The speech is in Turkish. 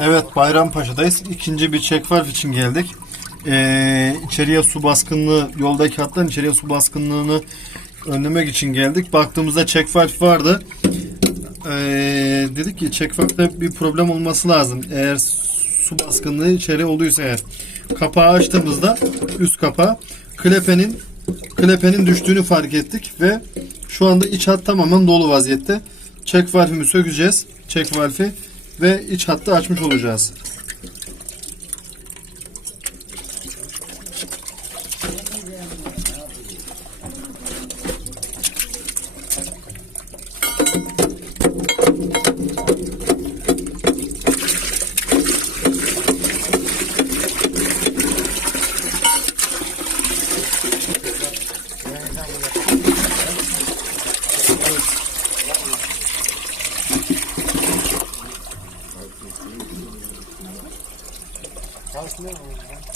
Evet Bayrampaşa'dayız. İkinci bir check valve için geldik. Ee, içeriye su baskınlığı, yoldaki hatların içeriye su baskınlığını önlemek için geldik. Baktığımızda check vardı. Ee, dedik ki check bir problem olması lazım. Eğer su baskınlığı içeri olduysa eğer. Kapağı açtığımızda üst kapağı klepenin klepenin düştüğünü fark ettik ve şu anda iç hat tamamen dolu vaziyette. Check valve'imi sökeceğiz. Check valve'i ve iç hattı açmış olacağız. Thank you. Fark ne oldu lan?